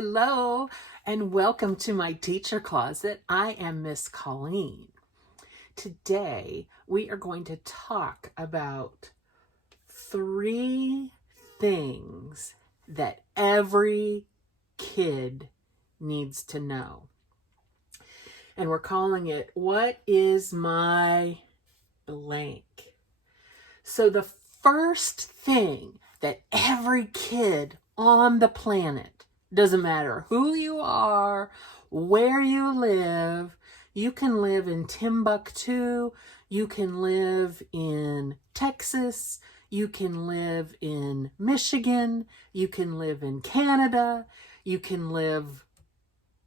Hello, and welcome to my teacher closet. I am Miss Colleen. Today, we are going to talk about 3 things that every kid needs to know. And we're calling it, What is my blank? So the first thing that every kid on the planet, doesn't matter who you are, where you live, you can live in Timbuktu, you can live in Texas, you can live in Michigan, you can live in Canada, you can live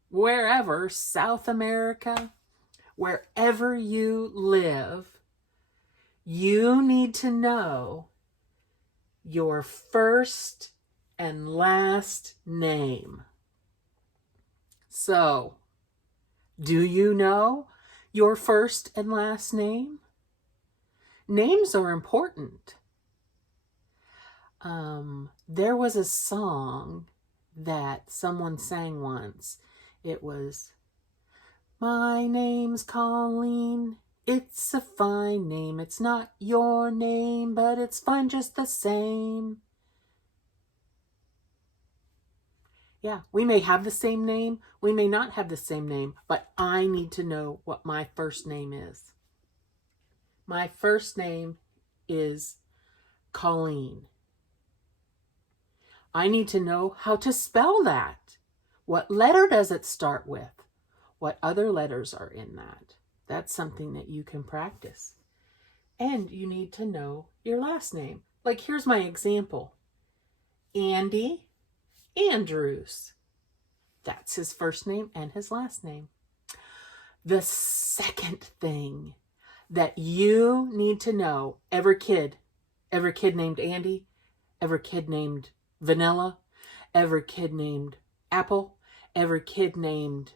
wherever, South America, wherever you live, you need to know your first and last name. So, do you know your first and last name? Names are important. There was a song that someone sang once. It was, "My name's Colleen. It's a fine name. It's not your name, but it's fine just the same." Yeah, we may have the same name, we may not have the same name, but I need to know what my first name is. My first name is Colleen. I need to know how to spell that. What letter does it start with? What other letters are in that? That's something that you can practice. And you need to know your last name. Like, here's my example. Andy Andrews. That's his first name and his last name. The second thing that you need to know, every kid named Andy, every kid named Vanilla, every kid named Apple, every kid named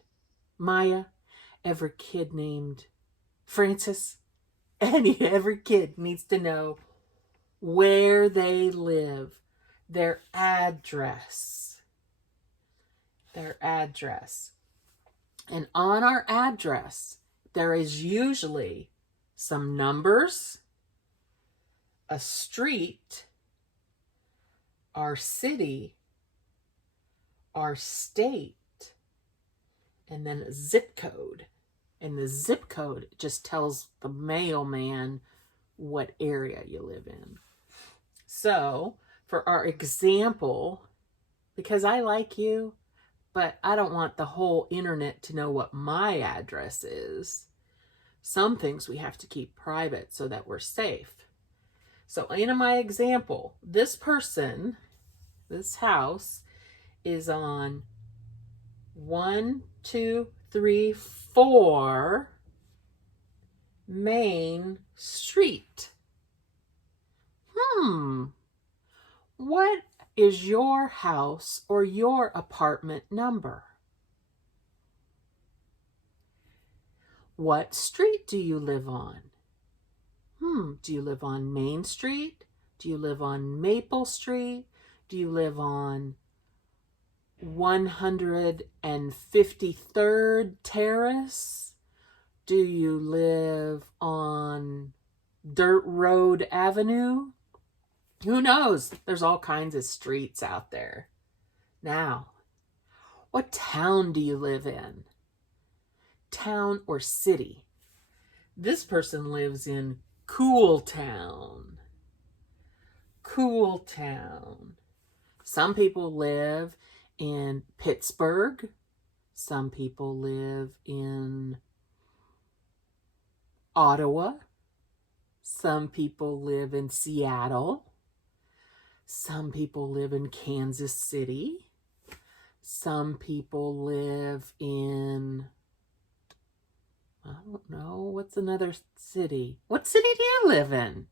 Maya, every kid named Francis, every kid needs to know where they live, their address. And on our address, there is usually some numbers, a street, our city, our state, and then a zip code. And the zip code just tells the mailman what area you live in. So, for our example, because I like you, but I don't want the whole internet to know what my address is. Some things we have to keep private so that we're safe. So in my example, this person, this house, is on 1, 2, 3, 4 Main Street. What is your house or your apartment number? What street do you live on? Do you live on Main Street? Do you live on Maple Street? Do you live on 153rd Terrace? Do you live on Dirt Road Avenue? Who knows? There's all kinds of streets out there. Now, what town do you live in? Town or city? This person lives in Cool Town. Cool Town. Some people live in Pittsburgh. Some people live in Ottawa. Some people live in Seattle. Some people live in Kansas City. Some people live in, I don't know, what's another city? What city do you live in?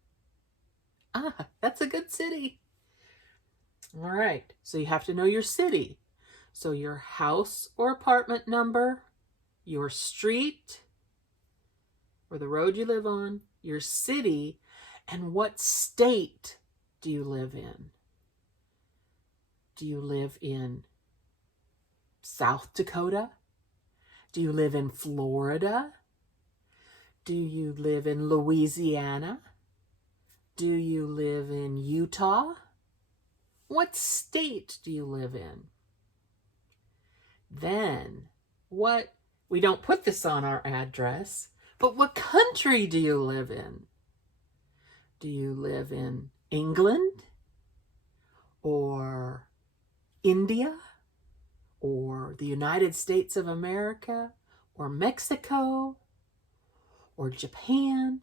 That's a good city. All right, so you have to know your city. So your house or apartment number, your street or the road you live on, your city, and what state do you live in? Do you live in South Dakota? Do you live in Florida? Do you live in Louisiana? Do you live in Utah? What state do you live in? Then, we don't put this on our address, but what country do you live in? Do you live in England or India or the United States of America or Mexico or Japan?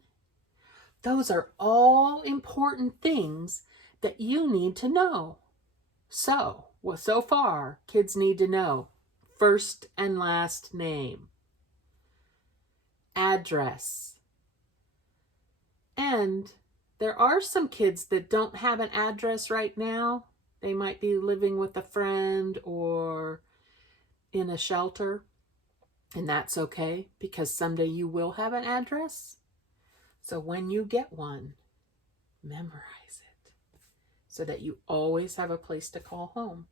Those are all important things that you need to know. So far, kids need to know first and last name, address, and there are some kids that don't have an address right now. They might be living with a friend or in a shelter, and that's okay because someday you will have an address. So when you get one, memorize it so that you always have a place to call home.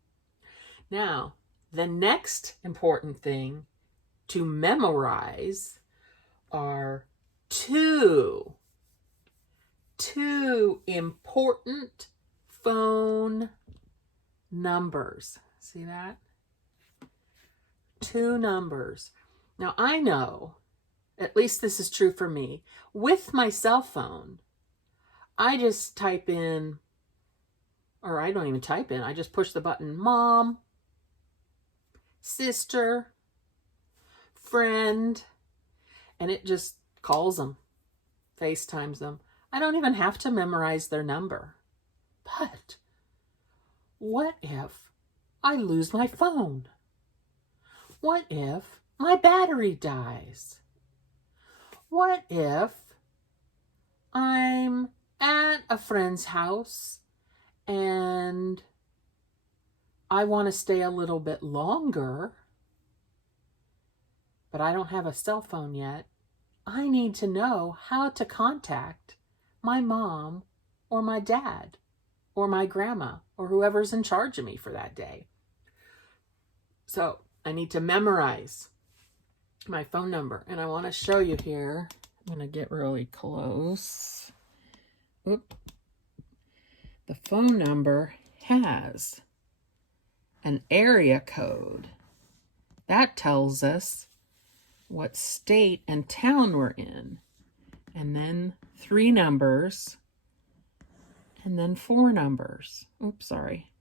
Now, the next important thing to memorize are two important phone numbers. See that? 2 numbers. Now I know, at least this is true for me, with my cell phone, I just type in, or I don't even type in, I just push the button, mom, sister, friend, and it just calls them, FaceTimes them. I don't even have to memorize their number. But what if I lose my phone? What if my battery dies? What if I'm at a friend's house and I want to stay a little bit longer, but I don't have a cell phone yet? I need to know how to contact my mom or my dad or my grandma or whoever's in charge of me for that day. So I need to memorize my phone number, and I want to show you here. I'm going to get really close. Oop. The phone number has an area code. That tells us what state and town we're in. And then 3 numbers. And then 4 numbers. Oops, sorry.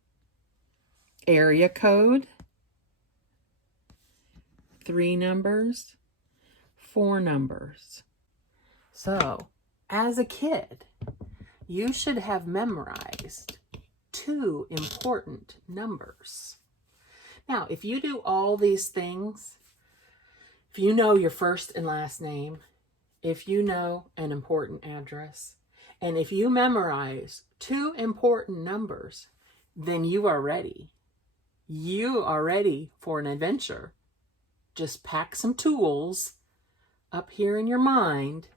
Area code. 3 numbers. 4 numbers. So, as a kid, you should have memorized 2 important numbers. Now, if you do all these things, if you know your first and last name, if you know an important address, and if you memorize 2 important numbers, then you are ready. You are ready for an adventure. Just pack some tools up here in your mind.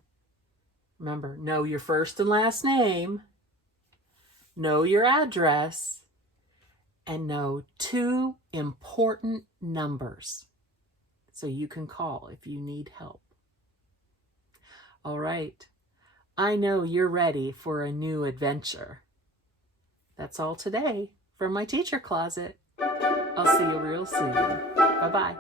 Remember, know your first and last name, know your address, and know 2 important numbers so you can call if you need help. All right, I know you're ready for a new adventure. That's all today from my teacher closet. I'll see you real soon. Bye-bye.